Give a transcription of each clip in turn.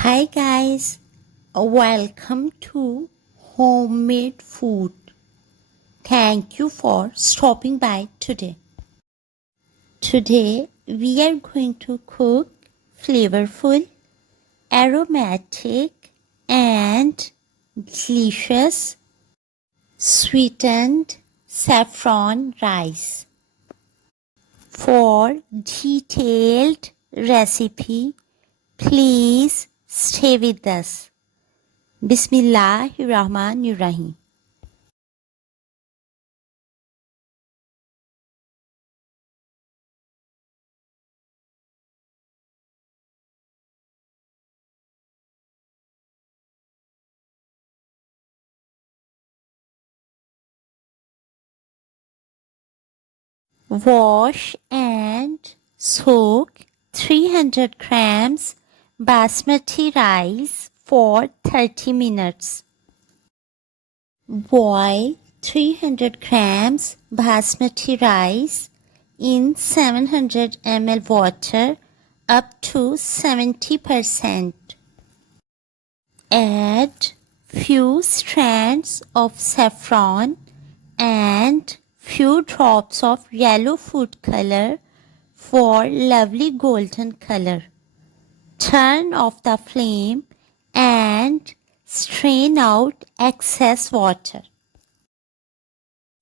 Hi guys, welcome to Homemade Food. Thank you for stopping by today. Today we are going to cook flavorful, aromatic and delicious sweetened saffron rice. For detailed recipe, please stay with us. Bismillahirrahmanirrahim. Wash and soak 300 grams basmati rice for 30 minutes. Boil 300 grams basmati rice in 700 ml water up to 70%. Add few strands of saffron and few drops of yellow food color for lovely golden color. Turn off the flame and strain out excess water.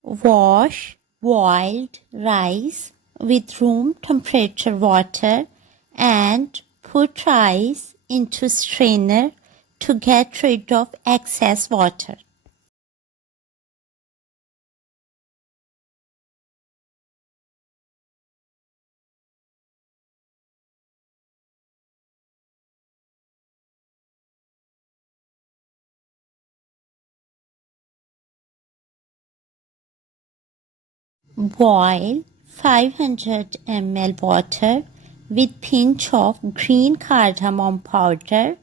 Wash boiled rice with room temperature water and put rice into strainer to get rid of excess water. Boil 500 ml water with pinch of green cardamom powder.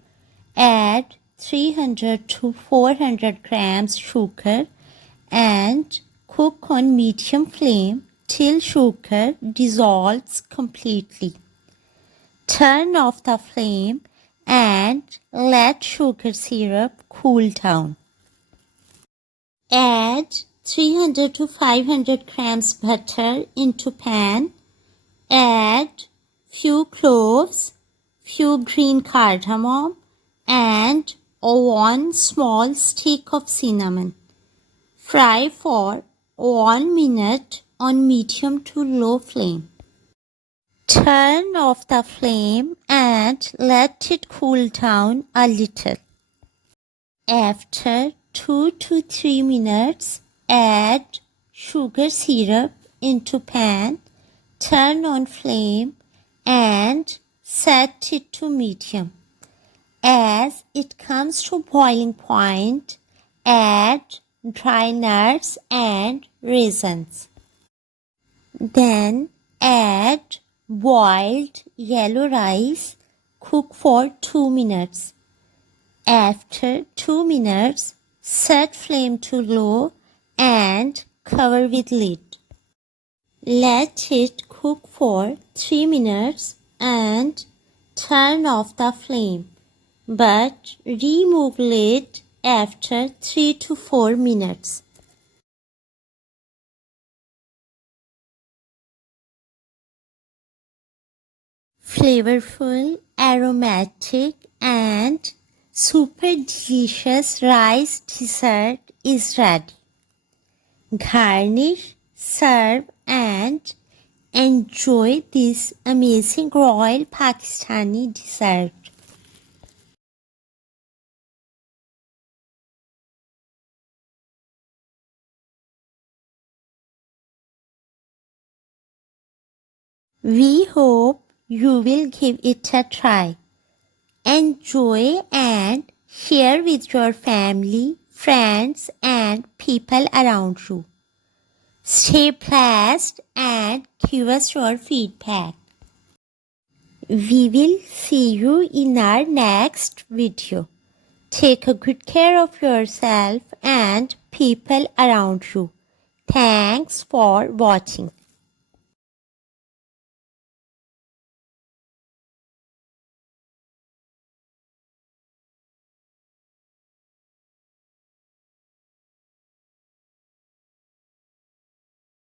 Add 300 to 400 grams sugar and cook on medium flame till sugar dissolves completely. Turn off the flame and let sugar syrup cool down. Add 300 to 500 grams butter into pan. Add few cloves, few green cardamom and 1 small stick of cinnamon. Fry for 1 minute on medium to low flame. Turn off the flame and let it cool down a little. After 2 to 3 minutes, add sugar syrup into pan, turn on flame and set it to medium. As it comes to boiling point, add dry nuts and raisins. Then add boiled yellow rice, cook for 2 minutes. After 2 minutes, set flame to low and cover with lid. Let it cook for 3 minutes and turn off the flame, but remove lid after 3 to 4 minutes. Flavorful, aromatic and super delicious rice dessert is ready. Garnish, serve and enjoy this amazing royal Pakistani dessert. We hope you will give it a try. Enjoy and share with your family, friends and people around you. Stay blessed and give us your feedback. We will see you in our next video. Take a good care of yourself and people around you. Thanks for watching.